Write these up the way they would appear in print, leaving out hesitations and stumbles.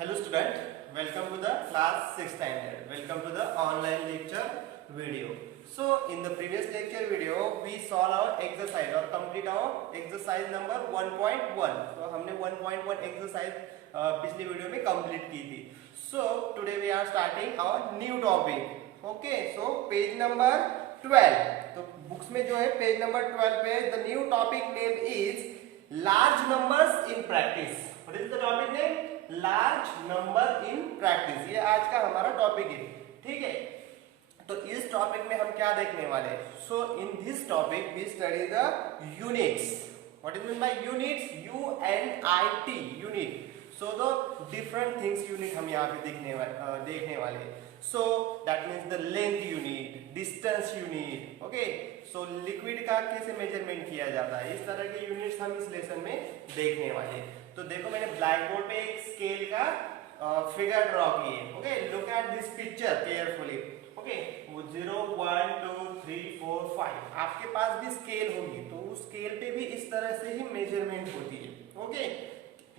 Hello student, welcome to the class 6 standard. Welcome to the online lecture video. So in the previous lecture video we solve our exercise or complete our exercise number 1.1. So हमने 1.1 exercise पिछली video में complete की थी. So today we are starting our new topic. Okay, so page number 12. तो books में जो है page number 12 पे the new topic name is large numbers in practice. What is the topic name? Large number in practice. ये आज का हमारा topic है. ठीक है, तो इस टॉपिक में हम क्या देखने वाले हैं? So in this topic we study the units. What is mean by units? UNIT unit. So the different things unit हम यहाँ पे देखने वाले हैं. So that means the length unit, distance unit. Okay, so liquid का कैसे measurement किया जाता है, इस तरह के यूनिट्स हम इस लेसन में देखने वाले हैं. तो देखो मैंने ब्लैक बोर्ड पे एक स्केल का फिगर ड्रॉ की है. Okay, look at this picture carefully. Okay, वो 0 1 2 3 4 5 आपके पास भी स्केल होगी, तो उस स्केल पे भी इस तरह से ही मेजरमेंट होती है. ओके,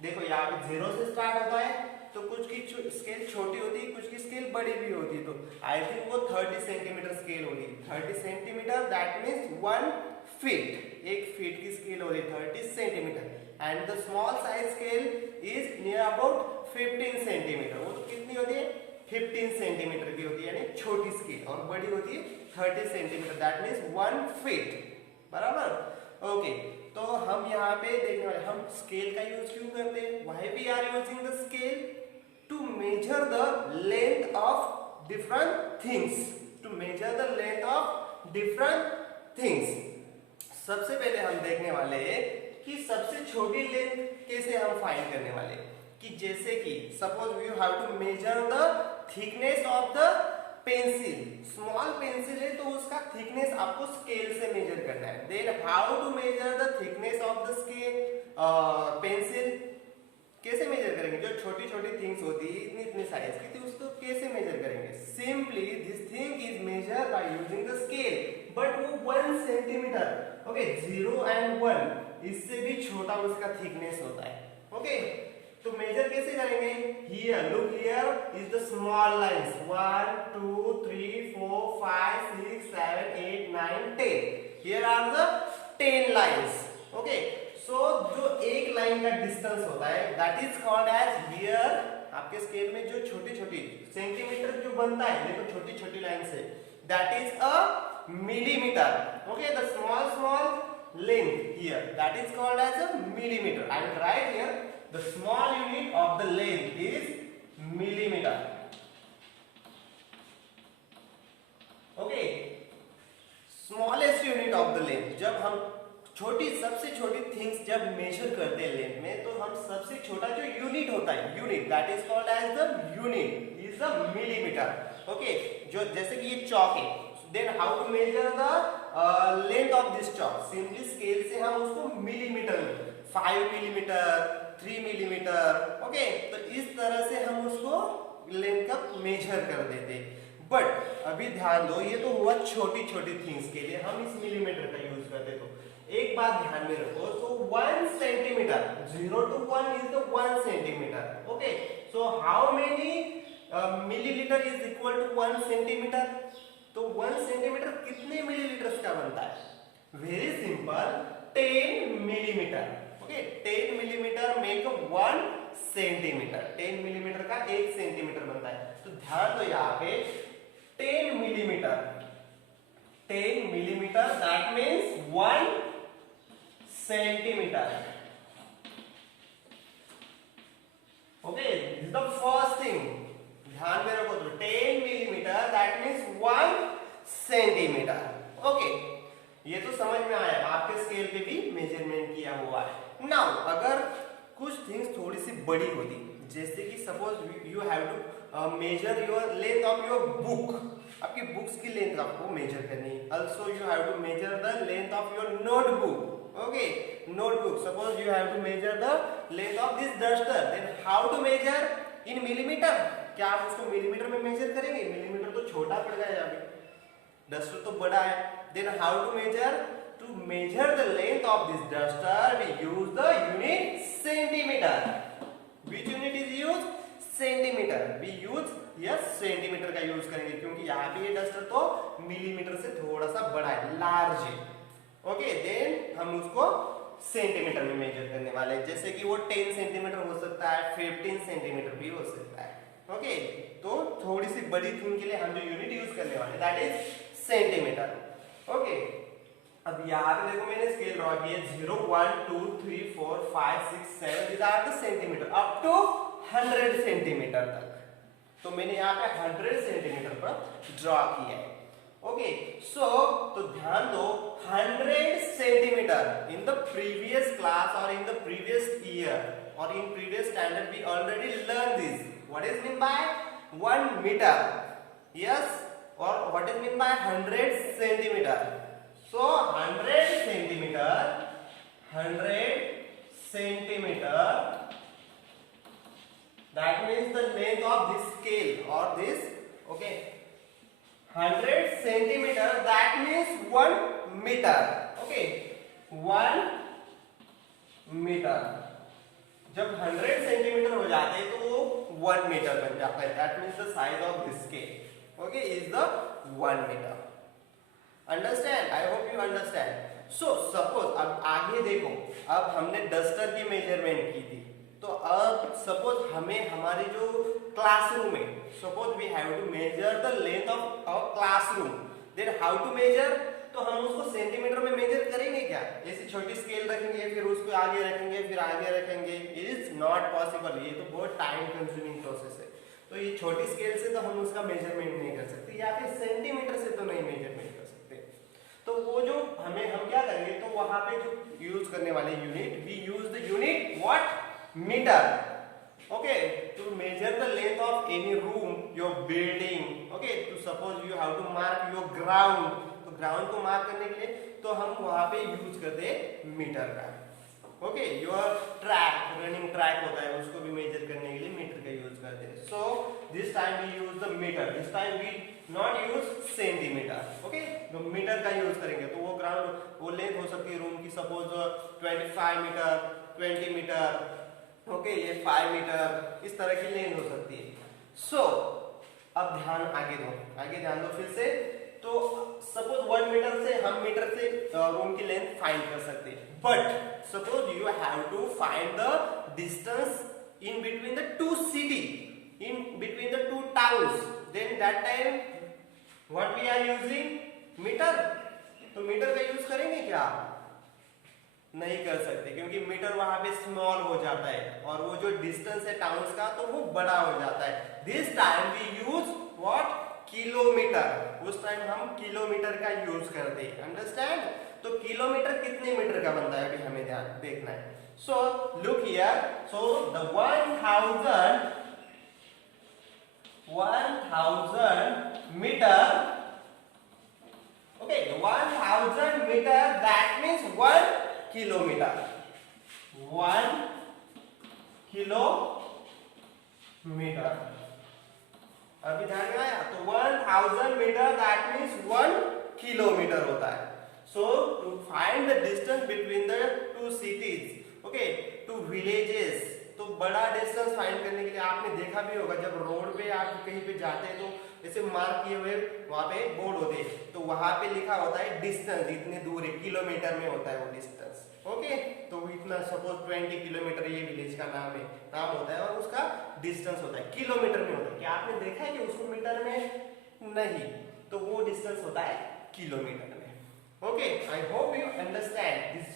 देखो यहाँ पे 0 से स्टार्ट होता है, तो कुछ की स्केल छोटी होती है, कुछ की स्केल बड़ी भी होती है. तो आई थिंक वो 30 सेंटीमीटर स्केल होगी. 30 सेंटीमीटर दैट मीन्स 1 फीट. एक फीट की स्केल होगी 30 centimetre. And the small size scale is near about 15 centimetre. वो तो कितनी होती है? 15 सेंटीमीटर की होती है, यानी छोटी स्केल. और बड़ी होती है 30 सेंटीमीटर दैट मीन्स 1 फीट. बराबर. ओके, तो हम यहाँ पे देखने वाले, हम स्केल का यूज क्यों करते हैं? Why we are using the scale? To measure the length of different things. To measure the length of different things. सबसे पहले हम देखने वाले हैं कि सबसे छोटी लेंथ कैसे हम फाइंड करने वाले. कि जैसे कि suppose you have to measure the thickness of the pencil. Small pencil है तो उसका थिकनेस आपको स्केल से मेजर करना है. Then how to measure the thickness of the scale pencil. कैसे मेजर करेंगे? जो छोटी छोटी थिंग्स होती है इतनी इतनी साइज की, तो उसको कैसे मेजर करेंगे? Simply this thing is measure by using the scale. But वो 1 सेंटीमीटर. ओके, 0 एंड 1 इससे भी छोटा उसका थिकनेस होता है. ओके, तो मेजर कैसे करेंगे? Here look, here is the small lines 1 2 3 4 5 6 7 8 9 10. Here are the 10 lines. Okay, so जो एक लाइन का डिस्टेंस होता है that is called as, here आपके स्केल में जो छोटी छोटी सेंटीमीटर जो बनता है, देखो छोटी छोटी लाइन से, that is a millimetre. Okay, the small length here that is called as a millimeter. I will write here the small unit of the length is millimeter. Okay, smallest unit of the length. जब हम सबसे छोटी things जब major करते हैं length में, तो हम सबसे छोटा जो यूनिट होता है, unit that is called as the unit is the millimetre. Okay, जो जैसे कि ये चौक है, then how to measure the length of this chalk? Simply scale से हम उसको मिलीमीटर में 5 मिलीमीटर 3 मिलीमीटर. ओके, तो इस तरह से हम उसको लेंथ का मेजर कर देते. बट अभी ध्यान दो, ये तो हुआ छोटी छोटी थिंग्स के लिए हम इस मिलीमीटर का यूज करते. तो एक बात ध्यान में रखो, so 1 centimetre 0 to 1 is the 1 centimetre. Okay, so how many millilitre is equal to 1 centimetre? तो 1 सेंटीमीटर कितने मिलीलीटर का बनता है? Very simple, 10 millimetre. Okay, 10 millimetre make 1 centimetre. 10 millimetre का 1 सेंटीमीटर बनता है. तो ध्यान दो यहाँ पे 10 millimetre, 10 millimetre that means 1 centimetre. Okay, this is the first thing. ध्यान में रखो, तो 10 millimetre that means 1 centimetre. Okay, ये तो समझ में आया, आपके स्केल पे भी मेजरमेंट किया हुआ है. नाउ अगर कुछ थिंग्स थोड़ी सी बड़ी होती, जैसे कि suppose you have to measure your length of your book. आपकी बुक्स की लेंथ आपको मेजर करनी है. Also you have to measure the length of your notebook. Okay, notebook suppose you have to measure the length of this duster. Then how to measure in millimetre? क्या आप उसको millimetre में major करेंगे? Millimetre तो छोटा पड़ गया है, अभी डस्टर तो बड़ा है. Then how to measure? To measure the length of this duster we use the unit centimetre. Which unit is used? Centimetre, we use yes centimetre का यूज करेंगे क्योंकि यहाँ पे ये डस्टर तो मिलीमीटर से थोड़ा सा बड़ा है, लार्ज है। ओके, देन हम उसको सेंटीमीटर में मेजर करने वाले हैं। जैसे कि वो 10 सेंटीमीटर हो सकता है, 15 सेंटीमीटर भी हो सकता है। ओके, तो थोड़ी सी बड़ी थिंग के लिए हम जो यूनिट यूज करने वाले दैट इज सेंटीमीटर। ओके, अब यहाँ पे देखो मैंने स्केल ड्रॉ किया 0 1 2 3 4 5 6 7 these are the centimetre up to 100 centimetre तक। तो मैंने यहाँ पे 100 सेंटीमीटर पर ड्रॉ किया है। ओके, सो तो ध्यान दो 100 centimetre in the previous class और इन द प्रीवियस ईयर और in previous standard we already learn this what is mean by 1 metre yes और what is mean by 100 centimetre. So 100 centimeter that means the length of this scale or this okay 100 centimeter that means 1 meter okay 1 meter जब 100 centimetre हो जाते हैं तो वो 1 metre बन जाता है that means the size of this scale okay is the 1 meter। Understand, I hope you understand. So suppose अब आगे देखो, अब हमने डस्टर की मेजरमेंट की थी, तो अब सपोज हमें हमारी जो क्लासरूम है, suppose we have to measure the length of our classroom, then how to measure, तो हम उसको सेंटीमीटर में मेजर करेंगे क्या? ऐसी छोटी स्केल रखेंगे, फिर उसको आगे रखेंगे, फिर आगे रखेंगे, इट इज नॉट पॉसिबल। ये तो बहुत टाइम कंज्यूमिंग प्रोसेस है, तो ये छोटी स्केल से तो हम उसका मेजरमेंट नहीं कर सकते, या फिर सेंटीमीटर से तो नहीं मेजरमेंट कर सकते। तो वो जो हम क्या करेंगे, तो वहां पे जो यूज करने वाले unit, we use the unit what metre okay to measure the length of any room your building okay to suppose you have to mark your ground, तो ग्राउंड को मार्क करने के लिए तो हम वहां पे यूज करते हैं मीटर का। Okay, your track running track होता है उसको भी मेजर करने के लिए मीटर का यूज करते हैं। So this time we use the metre, this time we not use centimetre okay, तो मीटर का यूज करेंगे तो वो ग्राउंड वो लेंथ हो सकती है रूम की सपोज 25 मीटर 20 मीटर ओके ये 5 मीटर इस तरह की लेंथ हो सकती है। सो अब ध्यान आगे दो, आगे ध्यान दो फिर से, तो सपोज 1 मीटर से हम मीटर से रूम की लेंथ फाइंड कर सकते हैं, but suppose you have to find the distance in between the two city, in between the two towns, then that time what we are using meter, तो metre का use करेंगे क्या? नहीं कर सकते क्योंकि मीटर वहां पे स्मॉल हो जाता है और वो जो डिस्टेंस है टाउन्स का तो वो बड़ा हो जाता है। This time we use what kilometre, उस टाइम हम किलोमीटर का यूज करते हैं। अंडरस्टैंड? तो किलोमीटर कितने मीटर का बनता है अभी हमें ध्यान देखना है। So look here, so the 1000 metre okay 1000 metre that means 1 kilometre 1 kilometre. अभी ध्यान में आया? तो 1000 मीटर दैट मींस 1 किलोमीटर होता है। So to find the distance between the two cities, okay, two villages, तो बड़ा डिस्टेंस फाइंड करने के लिए आपने देखा भी होगा जब रोड पे आप कहीं पे जाते हैं तो ऐसे मार्क किए हुए वहां पे बोर्ड होते हैं, तो वहां पे लिखा होता है डिस्टेंस इतने दूर है, किलोमीटर में होता है वो डिस्टेंस ओके। तो इतना सपोज 20 किलोमीटर ये विलेज का नाम होता है और उसका डिस्टेंस होता है किलोमीटर में होता है। क्या आपने देखा है कि उसको मीटर में नहीं, तो वो डिस्टेंस होता है किलोमीटर में। Okay, I hope you understand this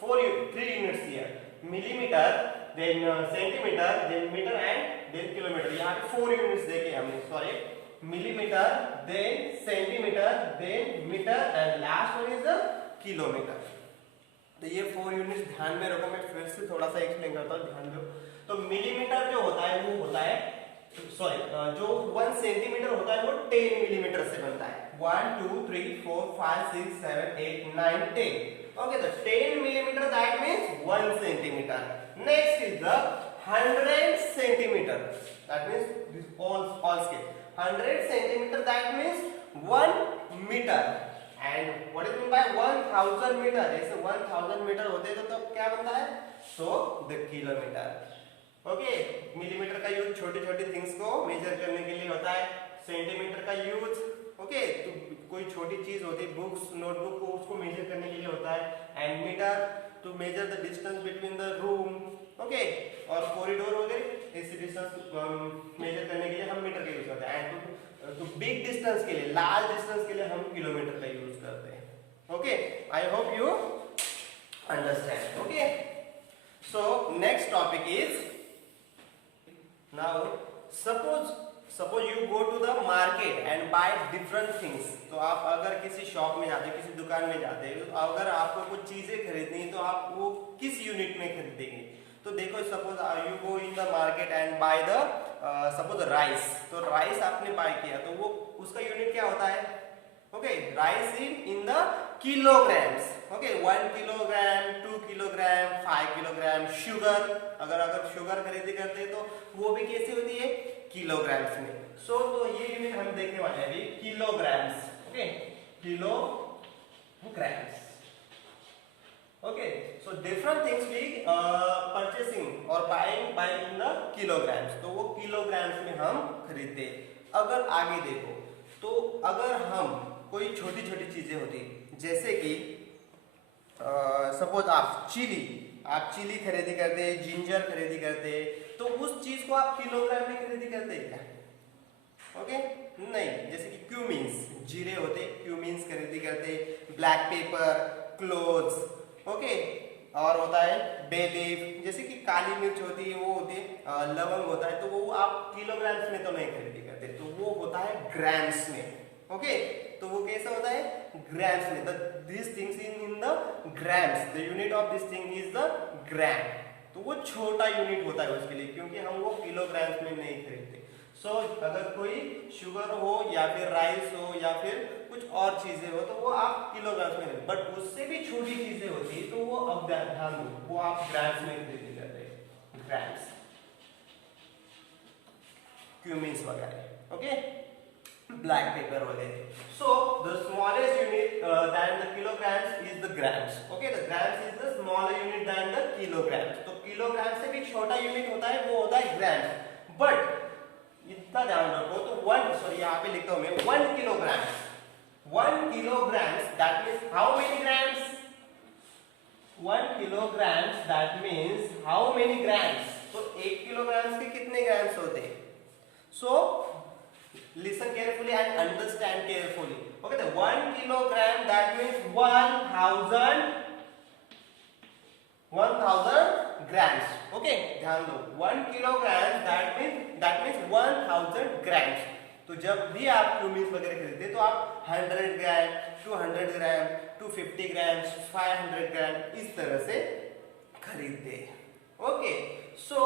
3 units here, millimeter, then centimeter, then meter and then kilometer। यहाँ पे 4 units देखे हमने, sorry, millimeter, then centimeter, then meter and last one is the kilometer। तो ये 4 units ध्यान में रखो, मैं फिर से थोड़ा सा एक्सप्लेन करता हूँ, ध्यान दो। तो मिलीमीटर जो होता है वो होता है जो 1 सेंटीमीटर होता है वो 10 मिलीमीटर से बनता है। 1 2 3 4 5 6 7 8 9 10 ओके, तो 10 millimeter that means 1 centimeter। Next is the 100 centimeter, that means this all scale 100 centimeter that means 1 meter। and what is mean by 1000 meter? ऐसे 1000 मीटर होते हैं तो तब क्या बनता है? so the kilometer okay, millimetre का यूज छोटी छोटी थिंग्स को मेजर करने के लिए होता है सेंटीमीटर का यूज। ओके, तो कोई छोटी चीज होती है, बुक्स नोटबुक को उसको मेजर करने के लिए होता है। And metre to measure the distance between the room. Okay, और कॉरिडोर वगैरह ऐसी डिस्टेंस मेजर करने के लिए हम मीटर का यूज करते हैं। एंड तो बिग डिस्टेंस के लिए, लार्ज डिस्टेंस के लिए हम किलोमीटर का यूज करते हैं। Okay, I hope you understand. Okay, so next topic is now suppose you go to the market and buy different things. तो आप अगर किसी शॉप में जाते, किसी दुकान में जाते, तो अगर आपको कुछ चीजें खरीदनी तो आप वो किस यूनिट में खरीदेंगे? तो देखो, suppose you go in the market and by the suppose rice. तो राइस आपने बाय किया तो वो उसका यूनिट क्या होता है? Okay, rice in the kilograms. Okay, 1 kilogram, 2 kilogram, 5 kilogram. Sugar, अगर शुगर खरीदी करते हैं तो वो भी कैसे होती है? किलोग्राम्स में। तो ये यूनिट हम देखने वाले हैं अभी, kilograms. Okay, kilograms. Okay, so different things we purchasing और बाइंग इन द किलोग्राम्स। तो वो किलोग्राम्स में हम खरीदते। अगर आगे देखो तो अगर हम कोई छोटी छोटी चीजें होती, जैसे कि सपोज आप चिली खरीदी करते, जिंजर खरीदी करते, तो उस चीज को आप किलोग्राम में खरीदी करते क्या? ओके, नहीं। जैसे कि क्यूमीन्स, जीरे होते, क्यूमीन्स खरीदी करते, ब्लैक पेपर, क्लोव्स। ओके, और होता है बे लीफ, जैसे कि काली मिर्च होती है, वो होती है लवंग होता है, तो वो आप किलोग्राम्स में तो नहीं खरीदी करते, तो वो होता है ग्राम्स में। ओके, तो वो कैसा होता है? ग्राम्स में। This things in the grams, the unit of this thing is the gram. तो वो छोटा यूनिट होता है उसके लिए, क्योंकि हम वो किलोग्राम्स में नहीं खरीदते। सो अगर कोई शुगर हो या फिर राइस हो या फिर कुछ और चीजें हो, तो वो आप किलोग्राम्स में खरीदते। बट उससे भी छोटी चीजें होती है तो वो अब ध्यान दो, वो आप ग्राम्स में खरीदी करते हैं। ग्राम्स, क्यूमीन्स वगैरह। ओके, ब्लैक पेपर वगैरह। So the smallest unit than the kilograms is the grams. Okay, the grams is the smaller unit than the kilograms. तो किलोग्राम से भी छोटा यूनिट होता है, वो होता है ग्राम्स। बट इतना ध्यान रखो, तो यहाँ पे लिखता हूँ मैं 1 kilograms. 1 kilograms that means how many grams? 1 kilograms that means how many grams? तो 1 किलोग्राम्स के कितने ग्राम्स होते हैं? So listen carefully and understand carefully. Okay, the 1 kilogram that means 1000 grams. Okay, ध्यान दो, 1 kilogram that means 1000 grams. तो जब भी आप क्यूमीन्स वगैरह खरीदते तो आप 100 ग्राम, 200 ग्राम, 250 ग्राम, 500 ग्राम इस तरह से खरीदते। ओके, सो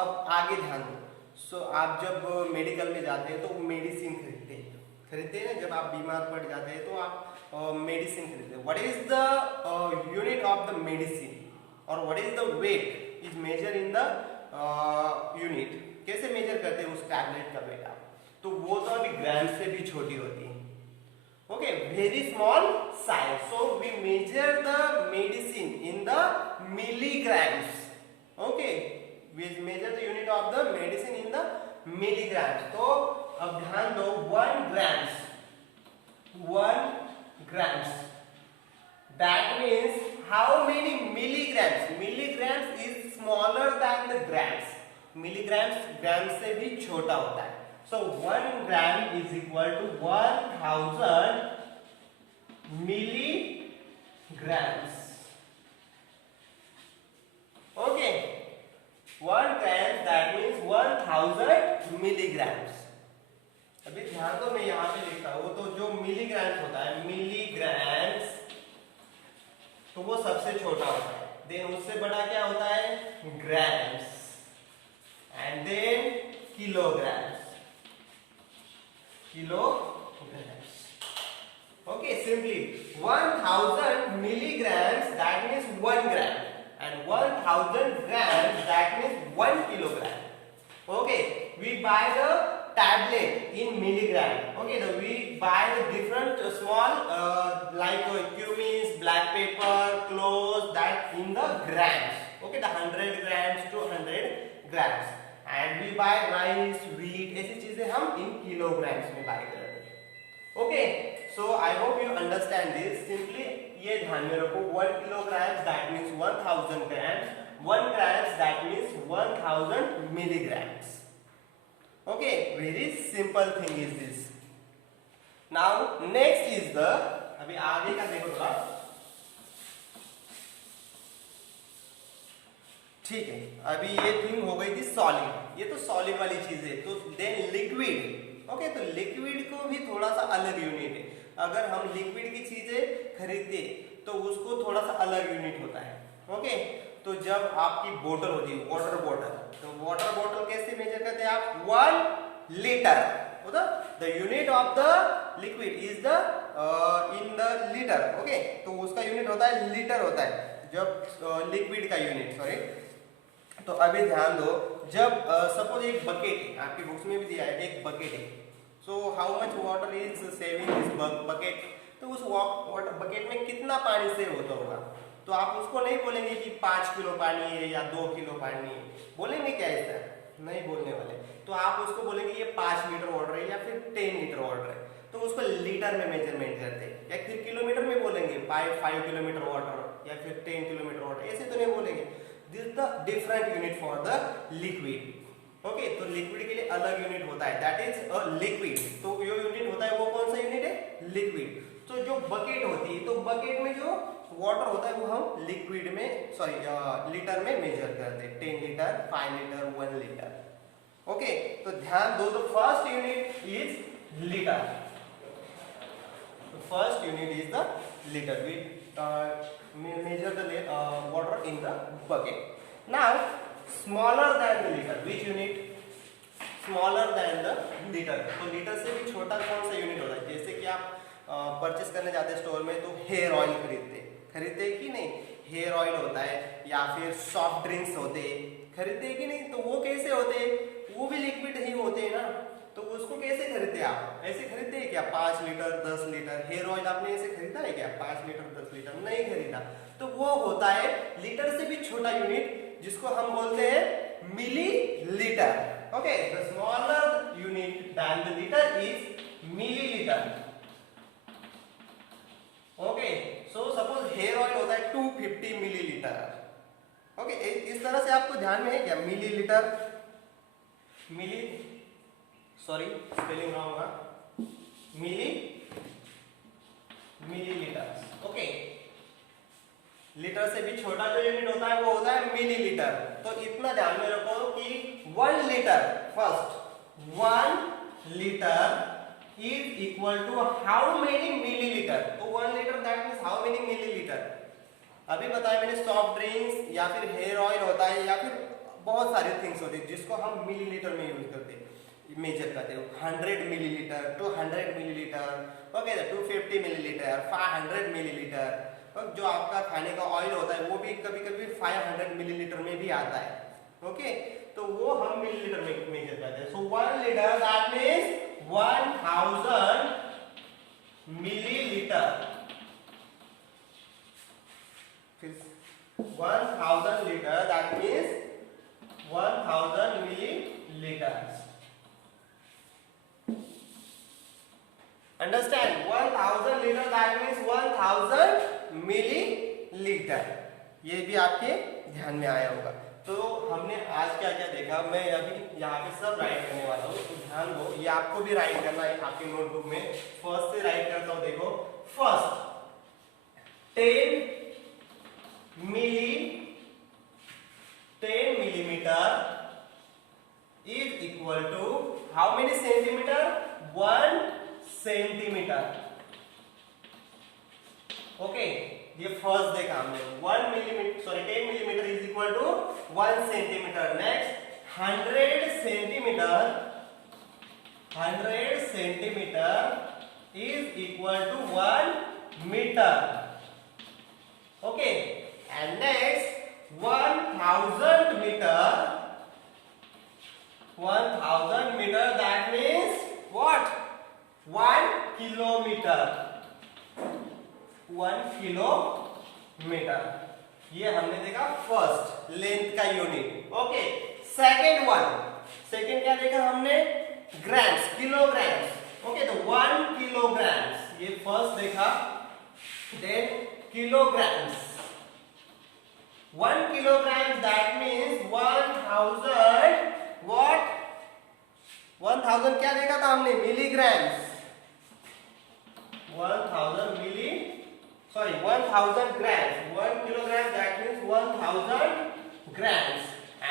अब आगे ध्यान दो। सो आप जब मेडिकल में जाते हैं तो मेडिसिन खरीदते हैं। जब आप बीमार पड़ जाते हैं तो आप मेडिसिन खरीदते हैं। What is the unit of the medicine और what is the weight is measure in the unit. कैसे मेजर करते हैं उस टैबलेट का वेट? तो वो तो अभी ग्राम से भी छोटी होती है। Okay, very small size. So we measure the medicine in the milligrams. Okay, we measure the unit of the medicine in the milligrams. तो अब ध्यान दो, 1 grams that means how many milligrams? Milligrams is smaller than the grams. Milligrams ग्राम से भी छोटा होता है। So 1 gram is equal to 1000 milligrams. Okay, 1 gram that means 1000 milligrams. अभी ध्यान दो, मैं यहाँ पे लिखता हूँ, तो जो मिलीग्राम्स होता है, मिलीग्राम्स, तो वो सबसे छोटा होता है। देन उससे बड़ा क्या होता है? Grams. And then kilograms. Okay, simply 1000 milligrams that means 1 gram and 1000 grams that means 1 kilogram. Okay, we buy the tablet in milligram. Okay, we buy the different small like cumins, black pepper, cloves, that in the grams. Okay, the 100 grams to 100 grams. And we buy rice, wheat, ऐसी चीजें हम इन kilograms में buy करते हैं। Okay, so I hope you understand this. Simply ये ध्यान में रखो, 1 kilogram that means 1000 grams, 1 gram that means 1000 milligrams. Okay, very simple thing is this. Now next is the, अभी आगे का देखो थोड़ा, ठीक है। अभी ये थिंग हो गई थी सॉलिड, ये तो सॉलिड वाली चीज है। तो देन लिक्विड। ओके, तो लिक्विड को भी थोड़ा सा अलग यूनिट है। अगर हम लिक्विड की चीजें खरीदते तो उसको थोड़ा सा अलग यूनिट होता है। ओके, तो जब आपकी बोतल होती है वाटर बोतल, तो वाटर बोतल कैसे मेजर करते हैं आप? 1 litre. The unit of the liquid is the in the litre. Okay, तो उसका यूनिट होता है लीटर होता है, जब लिक्विड का यूनिट, सॉरी। तो अभी ध्यान दो, जब सपोज एक बकेट है, आपकी बुक्स में भी दिया है एक बकेट है। So how much water is saving this bucket? तो उस वाटर बकेट में कितना पानी सेव होता होगा? तो आप उसको नहीं बोलेंगे कि 5 किलो पानी है या 2 किलो पानी है, बोलेंगे क्या ऐसा? नहीं बोलने वाले। तो आप उसको बोलेंगे ये 5 लीटर वाटर है या फिर 10 लीटर वाटर है, तो उसको लीटर में मेजरमेंट करते हैं। या फिर किलोमीटर में बोलेंगे 5 किलोमीटर वाटर या फिर 10 किलोमीटर वाटर, ऐसे तो नहीं बोलेंगे। This is the different unit for the liquid. Okay, तो लिक्विड के लिए अलग यूनिट होता है, दैट इज अ लिक्विड। तो जो यूनिट होता है वो कौन सा यूनिट है? लिक्विड। तो जो बकेट होती है, तो बकेट में जो वाटर होता है वो हम लिक्विड में, सॉरी लीटर में मेजर करते हैं। 10 लीटर, 5 लीटर, 1 लीटर। ओके, तो ध्यान दो, तो first unit is litre. First unit is the litre. We measure the water in the bucket. Now smaller than the liter, which unit? Smaller than the liter. तो litre से भी छोटा कौन सा यूनिट होता है? जैसे कि आप परचेस करने जाते हैं स्टोर में, तो हेयर ऑयल खरीदते कि नहीं? हेयर ऑयल होता है, या फिर सॉफ्ट ड्रिंक्स होते हैं, खरीदते कि नहीं? तो वो कैसे होते हैं? वो भी लिक्विड ही होते हैं ना। तो उसको कैसे खरीदते हैं आप? ऐसे खरीदते हैं क्या? 5 लीटर, 10 लीटर हेयर ऑयल आपने ऐसे खरीदा है क्या? 5 लीटर, 10 लीटर नहीं खरीदा। तो वो होता है लीटर से भी छोटा यूनिट, जिसको हम बोलते हैं millilitre. Okay, the smaller unit then the litre is millilitre. Okay, so suppose hair oil होता है 250 मिलीलीटर। ओके, इस तरह से आपको ध्यान में है क्या? मिलीलीटर, मिली, सॉरी स्पेलिंग रॉन्ग हुआ, मिलीलीटर। ओके, लीटर से भी छोटा जो यूनिट होता है वो होता है मिलीलीटर। तो इतना ध्यान में रखो कि 1 litre, first 1 litre is equal to how many millilitre? तो 1 litre that means how many millilitre? अभी बताया मैंने, सॉफ्ट ड्रिंक्स या फिर हेयर ऑयल होता है, या फिर बहुत सारे थिंग्स होते हैं जिसको हम मिलीलीटर में यूज करते हैं, मेजर करते हो। 100 millilitre, 200 millilitre, okay, 250 millilitre, 500 millilitre. और जो आपका खाने का ऑयल होता है वो भी कभी कभी 500 मिलीलीटर में भी आता है। ओके, तो वो हम मिलीलीटर में मेजर करते हैं। सो 1 litre that means 1000 millilitre. 1000 litre that means 1000 millilitre. Understand? 1000 liter that means 1000 milliliter. ये भी आपके ध्यान में आया होगा। तो हमने आज क्या क्या देखा, मैं अभी यहाँ पे सब राइट करने वाला हूँ, तो ध्यान दो। ये आपको भी राइट करना है आपके नोटबुक में। फर्स्ट से राइट करता हूँ, देखो। First 10 millimeter is equal to how many centimeter? 1 centimetre. Okay, ये फर्स्ट देखा हमने। 10 millimetre is equal to 1 centimetre. Next 100 centimetre is equal to 1 metre. Okay, and next 1000 metre that means what? 1 kilometre. 1 kilometre, ये हमने देखा first length का unit. Okay, second one second क्या देखा हमने, ग्राम्स, किलोग्राम्स, ओके, तो 1 किलोग्राम्स, ये first देखा। Then kilograms, 1 kilogram, that means 1000 what, 1000 क्या देखा था हमने, milligrams, 1000 milli, sorry 1000 grams, 1 kilogram, that means 1000 grams,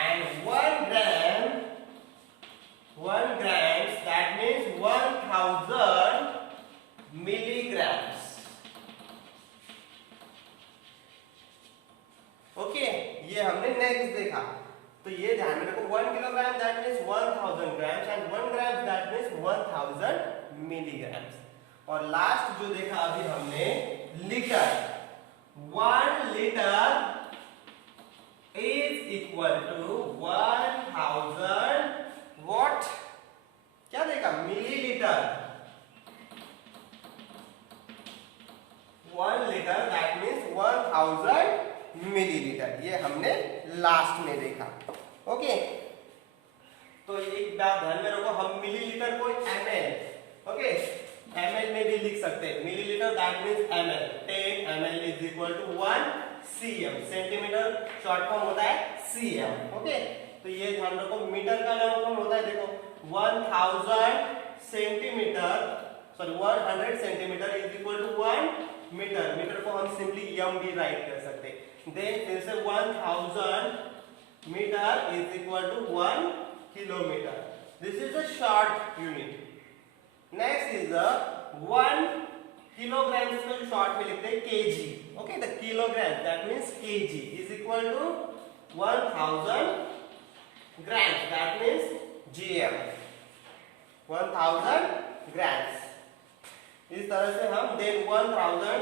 and 1 gram, 1 grams, that means 1000 milligrams. Okay, ये हमने नेक्स्ट देखा। तो ये ध्यान में रखो, 1 kilogram that means 1000 grams and 1 gram that means 1000 milligrams. और लास्ट जो देखा अभी हमने, litre, 1 litre is equal to 1000 what, क्या देखा, millilitre, 1 litre that means 1000 millilitre, ये हमने लास्ट में देखा। ओके, तो एक बात ध्यान में रखो, हम मिलीलीटर को ml, ओके, ml में भी लिख सकते हैं, millilitre that means ml, 10 ml is equal to 1 cm, centimetre short form होता है cm, ओके। तो ये ध्यान रखो, मीटर का लॉन्ग फॉर्म होता है, देखो 1000 सेंटीमीटर, sorry 100 centimetre is equal to 1 metre, metre को हम सिंपली m भी राइट कर सकते हैं। देन फिर से 1000 metre is equal to 1 kilometre, this is the short unit. Next is the 1 kilogram, इसको शॉर्ट में लिखते हैं KG, okay, the kilogram that means KG is equal to 1000 grams, that means GM, 1000 grams, इस तरह से हम, then 1000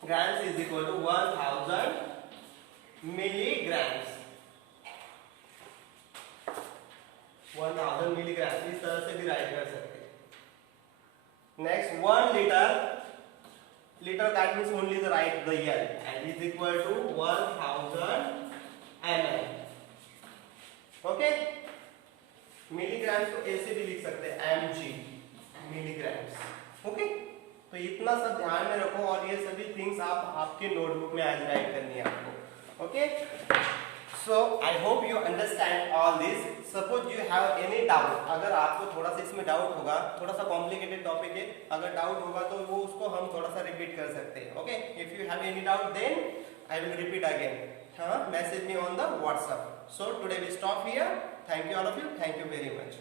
grams is equal to 1000 milligrams, 1000 milligrams, इस तरह से भी राइट कर सकते हैं। Next 1 litre, litre that means only the right the L, and is equal to 1000 ml, okay. Milligrams को ऐसे भी लिख सकते हैं, mg, मिलीग्राम्स, ओके। तो इतना सब ध्यान में रखो, और ये सभी थिंग्स आप आपके नोटबुक में आज राइट करनी है आपको, okay. So I hope you understand all this. Suppose you have any doubt, अगर आपको थोड़ा सा इसमें डाउट होगा, थोड़ा सा कॉम्प्लिकेटेड टॉपिक है, अगर डाउट होगा तो वो उसको हम थोड़ा सा रिपीट कर सकते हैं, okay. If you have any doubt then I will repeat again, हाँ, message me on the WhatsApp. So today we stop here, thank you all of you, thank you very much.